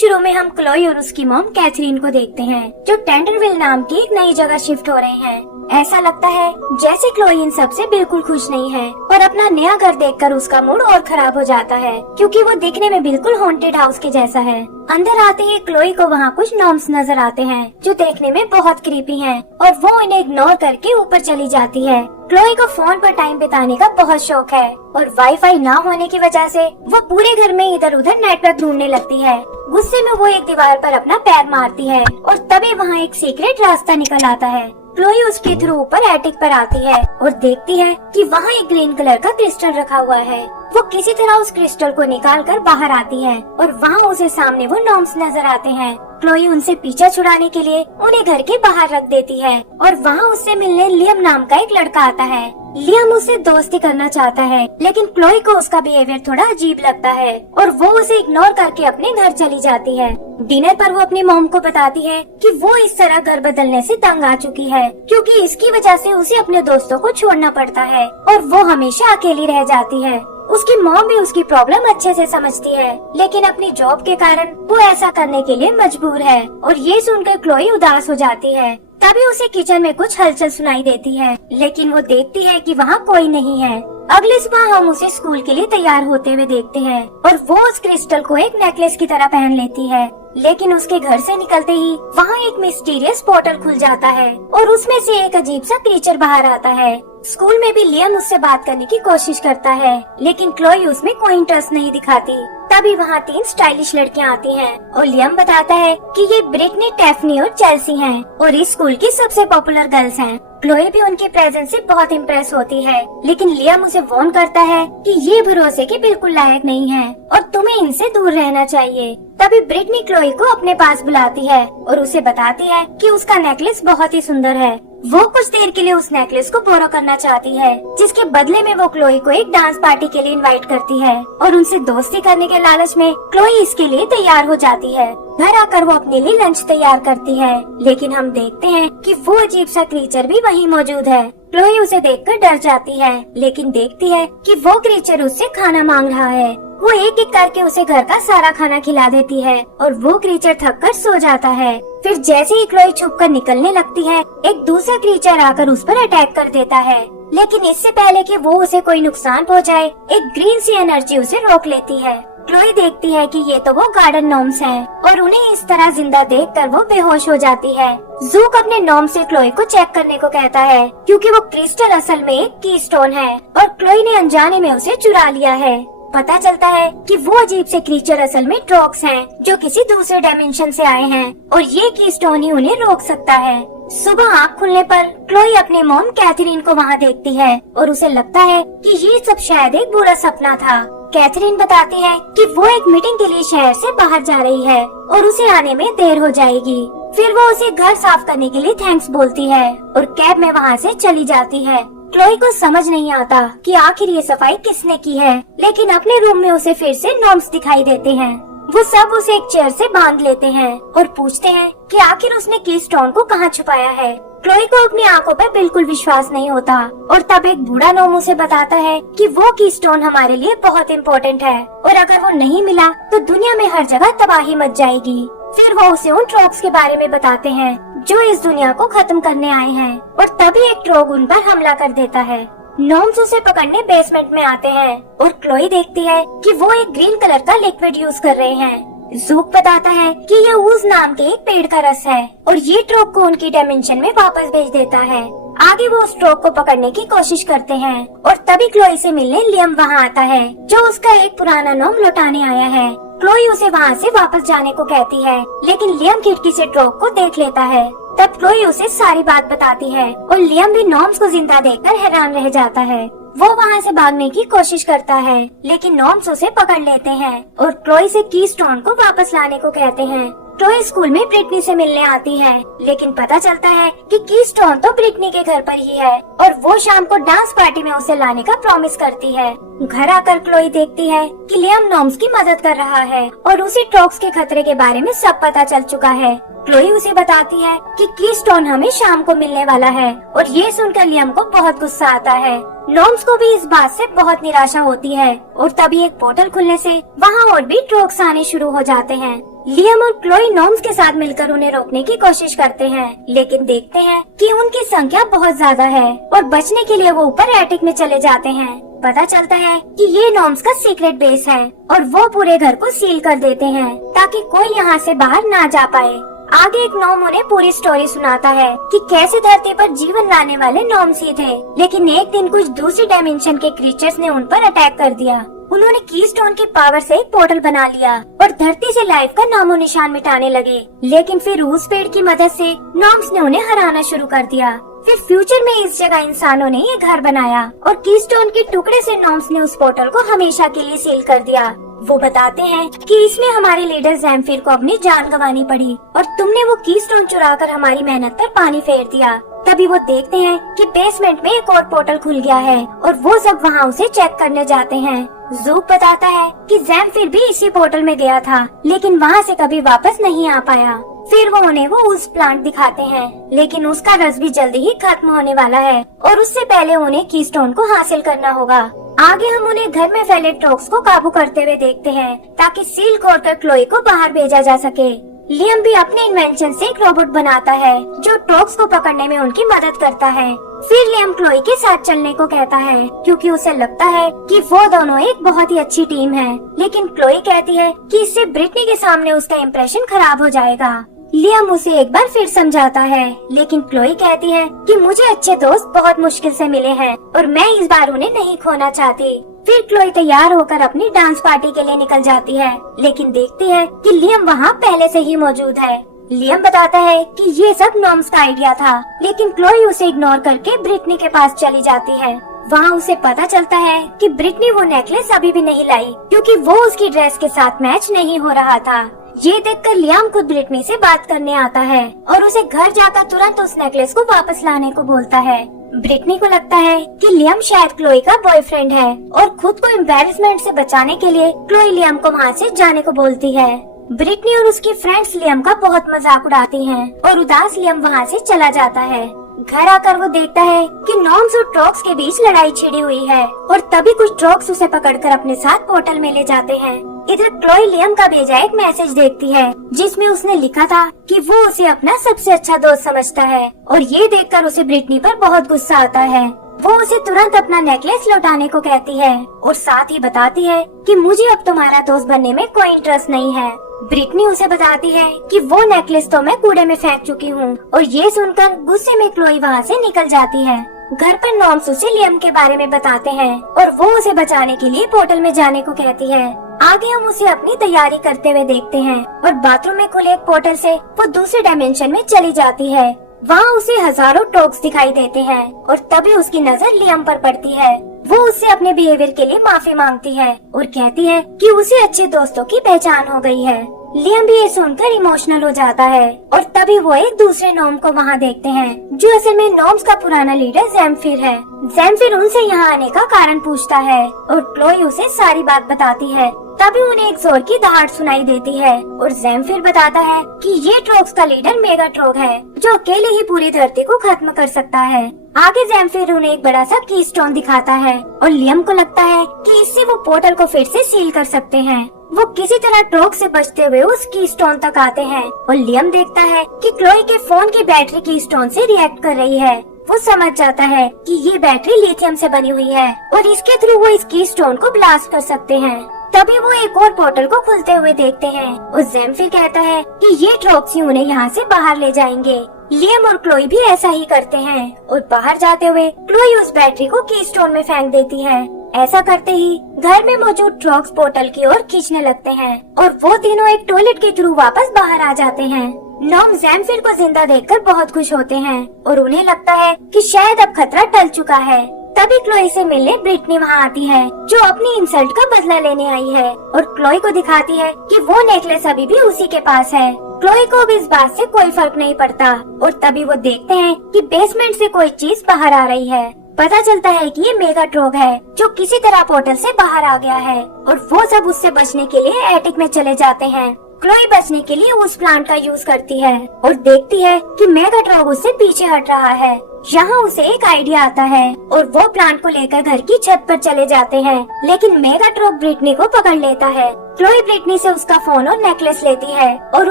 शुरू में हम क्लोई और उसकी मॉम कैथरीन को देखते हैं, जो टेंडरविल नाम की एक नई जगह शिफ्ट हो रहे हैं। ऐसा लगता है जैसे क्लोई इन सब से बिल्कुल खुश नहीं है और अपना नया घर देखकर उसका मूड और खराब हो जाता है, क्योंकि वो दिखने में बिल्कुल हॉन्टेड हाउस के जैसा है। अंदर आते ही क्लोई को वहाँ कुछ नॉर्म्स नजर आते हैं, जो देखने में बहुत क्रीपी हैं, और वो इन्हें इग्नोर करके ऊपर चली जाती है। क्लोई को फोन पर टाइम बिताने का बहुत शौक है और वाईफाई ना होने की वजह से वो पूरे घर में इधर उधर नेटवर्क ढूंढने लगती है। गुस्से में वो एक दीवार पर अपना पैर मारती है और तभी वहाँ एक सीक्रेट रास्ता निकल आता है। क्लोई उसके थ्रू ऊपर एटिक पर आती है और देखती है कि वहाँ एक ग्रीन कलर का क्रिस्टल रखा हुआ है। वो किसी तरह उस क्रिस्टल को निकाल कर बाहर आती है और वहाँ उसे सामने वो नॉर्म्स नजर आते हैं। क्लोई उनसे पीछा छुड़ाने के लिए उन्हें घर के बाहर रख देती है और वहाँ उससे मिलने लियम नाम का एक लड़का आता है। लियम उससे दोस्ती करना चाहता है, लेकिन क्लोई को उसका बिहेवियर थोड़ा अजीब लगता है और वो उसे इग्नोर करके अपने घर चली जाती है। डिनर पर वो अपनी मॉम को बताती है कि वो इस तरह घर बदलने से तंग आ चुकी है, क्योंकि इसकी वजह से उसे अपने दोस्तों को छोड़ना पड़ता है और वो हमेशा अकेली रह जाती है। उसकी मॉम भी उसकी प्रॉब्लम अच्छे से समझती है, लेकिन अपनी जॉब के कारण वो ऐसा करने के लिए मजबूर है और ये सुनकर क्लोई उदास हो जाती है। तभी उसे किचन में कुछ हलचल सुनाई देती है, लेकिन वो देखती है कि वहाँ कोई नहीं है। अगले सुबह हम उसे स्कूल के लिए तैयार होते हुए देखते हैं और वो उस क्रिस्टल को एक नेकलेस की तरह पहन लेती है, लेकिन उसके घर से निकलते ही वहाँ एक मिस्टीरियस पोर्टल खुल जाता है और उसमें से एक अजीब सा क्रीचर बाहर आता है। स्कूल में भी लियम उससे बात करने की कोशिश करता है, लेकिन क्लोई उसमें कोई इंटरेस्ट नहीं दिखाती। तभी वहाँ 3 स्टाइलिश लड़कियाँ आती हैं और लियम बताता है कि ये ब्रिटनी, टेफनी और चेल्सी हैं और इस स्कूल की सबसे पॉपुलर गर्ल्स हैं। क्लोई भी उनके प्रेजेंस से बहुत इम्प्रेस होती है, लेकिन लियम उसे वार्न करता है कि ये भरोसे के बिल्कुल लायक नहीं है और तुम्हें इनसे दूर रहना चाहिए। तभी ब्रिटनी क्लोई को अपने पास बुलाती है और उसे बताती है कि उसका नेकलेस बहुत ही सुंदर है। वो कुछ देर के लिए उस नेकलेस को बोरो करना चाहती है, जिसके बदले में वो क्लोई को एक डांस पार्टी के लिए इनवाइट करती है और उनसे दोस्ती करने के लालच में क्लोई इसके लिए तैयार हो जाती है। घर आकर वो अपने लिए लंच तैयार करती है, लेकिन हम देखते हैं कि वो अजीब सा क्रीचर भी वहीं मौजूद है। क्लोई उसे देखकर डर जाती है, लेकिन देखती है कि वो क्रीचर उससे खाना मांग रहा है। वो एक एक करके उसे घर का सारा खाना खिला देती है और वो क्रीचर थककर सो जाता है। फिर जैसे ही क्लोई छुपकर निकलने लगती है, एक दूसरा क्रीचर आकर उस पर अटैक कर देता है, लेकिन इससे पहले कि वो उसे कोई नुकसान पहुंचाए, एक ग्रीन सी एनर्जी उसे रोक लेती है। क्लोई देखती है कि ये तो वो गार्डन नॉर्म्स हैं और उन्हें इस तरह जिंदा देखकर वो बेहोश हो जाती है। जूक अपने नॉर्म से क्लोई को चेक करने को कहता है, क्योंकि वो क्रिस्टल असल में एक कीस्टोन है और क्लोई ने अनजाने में उसे चुरा लिया है। पता चलता है कि वो अजीब से क्रीचर असल में ट्रॉक्स हैं, जो किसी दूसरे डायमेंशन से आए हैं और ये कीस्टोन ही उन्हें रोक सकता है। सुबह आँख खुलने पर क्लोई अपने मॉम कैथरीन को वहाँ देखती है और उसे लगता है कि ये सब शायद एक बुरा सपना था। कैथरीन बताती है कि वो एक मीटिंग के लिए शहर से बाहर जा रही है और उसे आने में देर हो जाएगी। फिर वो उसे घर साफ करने के लिए थैंक्स बोलती है और कैब में वहाँ से चली जाती है। क्लोई को समझ नहीं आता कि आखिर ये सफाई किसने की है, लेकिन अपने रूम में उसे फिर से नॉर्म्स दिखाई देते हैं। वो सब उसे एक चेयर से बांध लेते हैं और पूछते हैं कि आखिर उसने कीस्टोन को कहाँ छुपाया है। क्लोई को अपनी आंखों पर बिल्कुल विश्वास नहीं होता और तब एक बूढ़ा नॉर्म उसे बताता है कि वो कीस्टोन हमारे लिए बहुत इम्पोर्टेंट है और अगर वो नहीं मिला तो दुनिया में हर जगह तबाही मच जाएगी। फिर वो उसे उन ट्रॉक्स के बारे में बताते हैं जो इस दुनिया को खत्म करने आए हैं और तभी एक ट्रॉग उन पर हमला कर देता है। नॉर्म्स उसे पकड़ने बेसमेंट में आते हैं और क्लोई देखती है कि वो एक ग्रीन कलर का लिक्विड यूज कर रहे हैं। जूक बताता है कि ये ऊज नाम के एक पेड़ का रस है और ये ट्रॉग को उनकी डायमेंशन में वापस भेज देता है। आगे वो उस ट्रॉग को पकड़ने की कोशिश करते हैं और तभी क्लोई से मिलने लियम वहाँ आता है, जो उसका एक पुराना नॉर्म लौटाने आया है। क्लोई उसे वहाँ से वापस जाने को कहती है, लेकिन लियम खिड़की से ट्रॉग को देख लेता है। तब क्लोई उसे सारी बात बताती है और लियम भी नॉर्म्स को जिंदा देखकर हैरान रह जाता है। वो वहाँ से भागने की कोशिश करता है, लेकिन नॉर्म्स उसे पकड़ लेते हैं और क्लोई से कीस्टोन को वापस लाने को कहते हैं। क्लोई स्कूल में ब्रिटनी से मिलने आती है, लेकिन पता चलता है कि कीस्टोन तो ब्रिटनी के घर पर ही है और वो शाम को डांस पार्टी में उसे लाने का प्रॉमिस करती है। घर आकर क्लोई देखती है कि लियम नॉर्म्स की मदद कर रहा है और उसे ट्रॉक्स के खतरे के बारे में सब पता चल चुका है। क्लोई उसे बताती है कि कीस्टोन हमें शाम को मिलने वाला है और ये सुनकर लियम को बहुत गुस्सा आता है। नॉर्म्स को भी इस बात से बहुत निराशा होती है और तभी एक पोर्टल खुलने से वहाँ और भी ट्रॉक्स आने शुरू हो जाते हैं। लियम और क्लोई नॉर्म्स के साथ मिलकर उन्हें रोकने की कोशिश करते हैं, लेकिन देखते हैं कि उनकी संख्या बहुत ज्यादा है और बचने के लिए वो ऊपर एटिक में चले जाते हैं। पता चलता है कि ये नॉर्म्स का सीक्रेट बेस है और वो पूरे घर को सील कर देते हैं ताकि कोई यहाँ से बाहर ना जा पाए। आगे एक नॉर्म उन्हें पूरी स्टोरी सुनाता है कि कैसे धरती पर जीवन लाने वाले नॉर्म्स ही थे, लेकिन एक दिन कुछ दूसरी डायमेंशन के क्रीचर्स ने उन पर अटैक कर दिया। उन्होंने कीस्टोन की पावर से एक पोर्टल बना लिया और धरती से लाइफ का नामो निशान मिटाने लगे, लेकिन फिर उस पेड़ की मदद से नॉर्म्स ने उन्हें हराना शुरू कर दिया। फिर फ्यूचर में इस जगह इंसानों ने ये घर बनाया और कीस्टोन के टुकड़े से नॉर्म्स ने उस पोर्टल को हमेशा के लिए सील कर दिया। वो बताते हैं कि इसमें हमारे लीडर ज़ैम्फिर को अपनी जान गंवानी पड़ी और तुमने वो कीस्टोन चुराकर हमारी मेहनत पर पानी फेर दिया। तभी वो देखते हैं कि बेसमेंट में एक और पोर्टल खुल गया है और वो सब वहाँ उसे चेक करने जाते हैं। ज़ूक बताता है कि ज़ैम्फिर भी इसी पोर्टल में गया था, लेकिन वहाँ से कभी वापस नहीं आ पाया। फिर वो उन्हें वो उस प्लांट दिखाते हैं, लेकिन उसका रस भी जल्दी ही खत्म होने वाला है और उससे पहले उन्हें कीस्टोन को हासिल करना होगा। आगे हम उन्हें घर में फैले ट्रोक्स को काबू करते हुए देखते हैं ताकि सील खोलकर क्लोई को बाहर भेजा जा सके। लियम भी अपने इन्वेंशन से एक रोबोट बनाता है जो ट्रोक्स को पकड़ने में उनकी मदद करता है। फिर लियम क्लोई के साथ चलने को कहता है क्योंकि उसे लगता है कि वो दोनों एक बहुत ही अच्छी टीम है, लेकिन क्लोई कहती है कि इससे ब्रिटनी के सामने उसका इम्प्रेशन खराब हो जाएगा। लियम उसे एक बार फिर समझाता है, लेकिन क्लोई कहती है कि मुझे अच्छे दोस्त बहुत मुश्किल से मिले हैं और मैं इस बार उन्हें नहीं खोना चाहती। फिर क्लोई तैयार होकर अपनी डांस पार्टी के लिए निकल जाती है, लेकिन देखती है कि लियम वहाँ पहले से ही मौजूद है। लियम बताता है कि ये सब नॉर्म्स का आइडिया था, लेकिन क्लोई उसे इग्नोर करके ब्रिटनी के पास चली जाती है। वहाँ उसे पता चलता है कि ब्रिटनी वो नेकलेस अभी भी नहीं लाई क्योंकि वो उसकी ड्रेस के साथ मैच नहीं हो रहा था। ये देखकर लियम खुद ब्रिटनी से बात करने आता है और उसे घर जाकर तुरंत उस नेकलेस को वापस लाने को बोलता है। ब्रिटनी को लगता है कि लियम शायद क्लोई का बॉयफ्रेंड है और खुद को एम्बैरेसमेंट से बचाने के लिए क्लोई लियम को वहाँ से जाने को बोलती है। ब्रिटनी और उसकी फ्रेंड्स लियम का बहुत मजाक उड़ाती हैं और उदास लियम वहाँ से चला जाता है। घर आकर वो देखता है कि नॉर्म्स और ट्रोक्स के बीच लड़ाई छिड़ी हुई है और तभी कुछ ट्रोक्स उसे पकड़कर अपने साथ पोर्टल में ले जाते हैं। इधर क्लोई लियम का भेजा एक मैसेज देखती है जिसमें उसने लिखा था कि वो उसे अपना सबसे अच्छा दोस्त समझता है और ये देखकर उसे ब्रिटनी पर बहुत गुस्सा आता है। वो उसे तुरंत अपना नेकलेस लौटाने को कहती है और साथ ही बताती है कि मुझे अब तुम्हारा दोस्त बनने में कोई इंटरेस्ट नहीं है। ब्रिटनी उसे बताती है कि वो नेकलेस तो मैं कूड़े में फेंक चुकी हूँ और ये सुनकर गुस्से में क्लोई वहाँ से निकल जाती है। घर पर नॉर्म्स उसे लियम के बारे में बताते हैं और वो उसे बचाने के लिए पोर्टल में जाने को कहती है। आगे हम उसे अपनी तैयारी करते हुए देखते हैं और बाथरूम में खुले एक पोर्टल से वो दूसरे डायमेंशन में चली जाती है। वहाँ उसे हजारों ट्रोक्स दिखाई देते हैं और तभी उसकी नजर लियम पर पड़ती है। वो उससे अपने बिहेवियर के लिए माफी मांगती है और कहती है कि उसे अच्छे दोस्तों की पहचान हो गई है। लियम भी ये सुनकर इमोशनल हो जाता है और तभी वो एक दूसरे नॉर्म को वहाँ देखते हैं जो असल में नॉर्म्स का पुराना लीडर ज़ैम्फिर है। ज़ैम्फिर उनसे यहाँ आने का कारण पूछता है और क्लोई उसे सारी बात बताती है। तभी उन्हें एक जोर की दहाड़ सुनाई देती है और ज़ैम्फिर बताता है कि ये ट्रोक्स का लीडर मेगाट्रोग है जो अकेले ही पूरी धरती को खत्म कर सकता है। आगे ज़ैम्फिर उन्हें एक बड़ा सा कीस्टोन दिखाता है और लियम को लगता है कि इससे वो पोर्टल को फिर से सील कर सकते हैं। वो किसी तरह ट्रोक से बचते हुए उस कीस्टोन तक आते हैं और लियम देखता है कि क्लोई के फोन की बैटरी कीस्टोन से रिएक्ट कर रही है। वो समझ जाता है कि ये बैटरी लिथियम से बनी हुई है और इसके थ्रू वो इस कीस्टोन को ब्लास्ट कर सकते हैं। तभी वो एक और पोर्टल को खुलते हुए देखते हैं और ज़ैम्फिर कहता है कि ये ट्रोक्स ही उन्हें यहाँ से बाहर ले जाएंगे। लियम और क्लोई भी ऐसा ही करते हैं और बाहर जाते हुए क्लोई उस बैटरी को कीस्टोन में फेंक देती है। ऐसा करते ही घर में मौजूद ट्रोक्स पोर्टल की ओर खींचने लगते हैं और वो तीनों एक टॉयलेट के थ्रू वापस बाहर आ जाते हैं। नॉर्म ज़ैम्फिर को जिंदा देखकर बहुत खुश होते हैं और उन्हें लगता है कि शायद अब खतरा टल चुका है। तभी क्लोई से मिलने ब्रिटनी वहाँ आती है जो अपनी इंसल्ट का बदला लेने आई है और क्लोई को दिखाती है कि वो नेकलेस अभी भी उसी के पास है। क्लोई को अब इस बात से कोई फर्क नहीं पड़ता और तभी वो देखते हैं कि बेसमेंट से कोई चीज बाहर आ रही है। पता चलता है कि ये मेगाट्रोग है जो किसी तरह पोर्टल से बाहर आ गया है और वो सब उससे बचने के लिए एटिक में चले जाते हैं। क्लोई बचने के लिए उस प्लांट का यूज करती है और देखती है कि मेगाट्रॉग उससे पीछे हट रहा है। यहाँ उसे एक आइडिया आता है और वो प्लांट को लेकर घर की छत पर चले जाते हैं, लेकिन मेगाट्रॉग ब्रिटनी को पकड़ लेता है। क्लोई ब्रिटनी से उसका फोन और नेकलेस लेती है और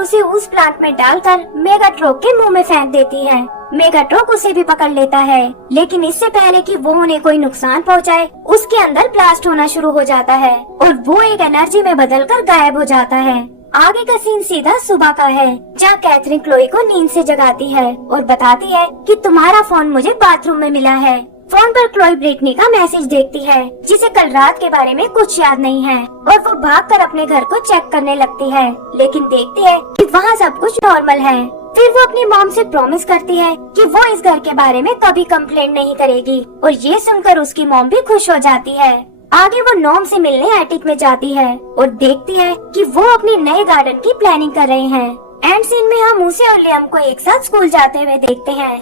उसे उस प्लांट में डालकर मेगाट्रॉग के मुंह में फेंक देती है। मेगाट्रॉग उसे भी पकड़ लेता है, लेकिन इससे पहले कि वो उन्हें कोई नुकसान पहुंचाए, उसके अंदर ब्लास्ट होना शुरू हो जाता है और वो एक एनर्जी में बदलकर गायब हो जाता है। आगे का सीन सीधा सुबह का है, जहाँ कैथरीन क्लोई को नींद से जगाती है और बताती है कि तुम्हारा फोन मुझे बाथरूम में मिला है। फोन पर क्लोई ब्रिटनी का मैसेज देखती है, जिसे कल रात के बारे में कुछ याद नहीं है और वो भागकर अपने घर को चेक करने लगती है, लेकिन देखती है कि वहाँ सब कुछ नॉर्मल है। फिर वो अपनी मॉम से प्रॉमिस करती है कि वो इस घर के बारे में कभी कंप्लेंट नहीं करेगी और ये सुनकर उसकी मॉम भी खुश हो जाती है। आगे वो नॉम से मिलने एटिक में जाती है और देखती है कि वो अपने नए गार्डन की प्लानिंग कर रहे हैं। एंड सीन में हम उसे और लियाम को एक साथ स्कूल जाते हुए देखते हैं